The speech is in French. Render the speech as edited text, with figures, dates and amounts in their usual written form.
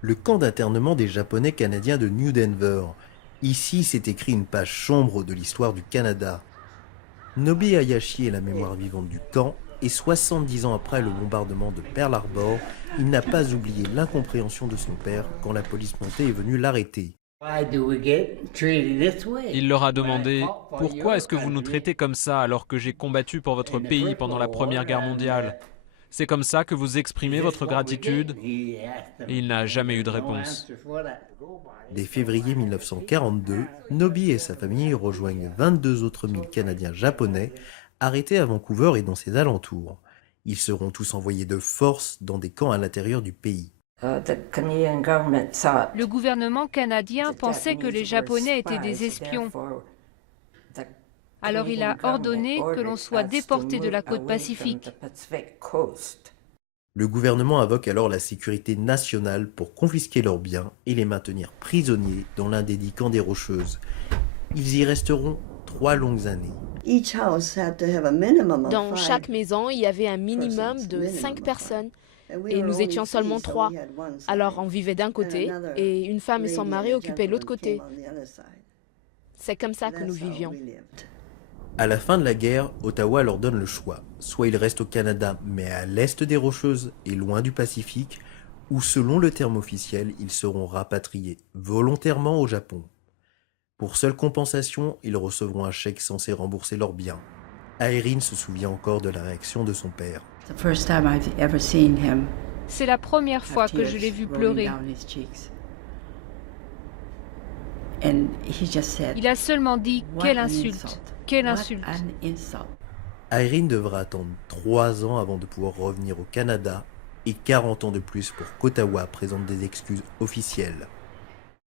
Le camp d'internement des Japonais canadiens de New Denver. Ici s'est écrit une page sombre de l'histoire du Canada. Nobi Hayashi est la mémoire vivante du camp, et 70 ans après le bombardement de Pearl Harbor, il n'a pas oublié l'incompréhension de son père quand la police montée est venue l'arrêter. Il leur a demandé « Pourquoi est-ce que vous nous traitez comme ça alors que j'ai combattu pour votre pays pendant la Première Guerre mondiale ? C'est comme ça que vous exprimez votre gratitude ?» Et il n'a jamais eu de réponse. Dès février 1942, Nobi et sa famille rejoignent 22 autres 1000 Canadiens japonais arrêtés à Vancouver et dans ses alentours. Ils seront tous envoyés de force dans des camps à l'intérieur du pays. Le gouvernement canadien pensait que les Japonais étaient des espions. Alors il a ordonné que l'on soit déporté de la côte pacifique. Le gouvernement invoque alors la sécurité nationale pour confisquer leurs biens et les maintenir prisonniers dans l'un des 10 camps des Rocheuses. Ils y resteront 3 longues années. Dans chaque maison, il y avait un minimum de 5 personnes et nous étions seulement 3. Alors on vivait d'un côté et une femme et son mari occupaient l'autre côté. C'est comme ça que nous vivions. À la fin de la guerre, Ottawa leur donne le choix. Soit ils restent au Canada, mais à l'est des Rocheuses et loin du Pacifique, ou selon le terme officiel, ils seront rapatriés volontairement au Japon. Pour seule compensation, ils recevront un chèque censé rembourser leurs biens. Irene se souvient encore de la réaction de son père. C'est la première fois que je l'ai vu pleurer. Il a seulement dit « Quelle insulte ! Quelle insulte !» Irene devra attendre 3 ans avant de pouvoir revenir au Canada et 40 ans de plus pour qu'Ottawa présente des excuses officielles.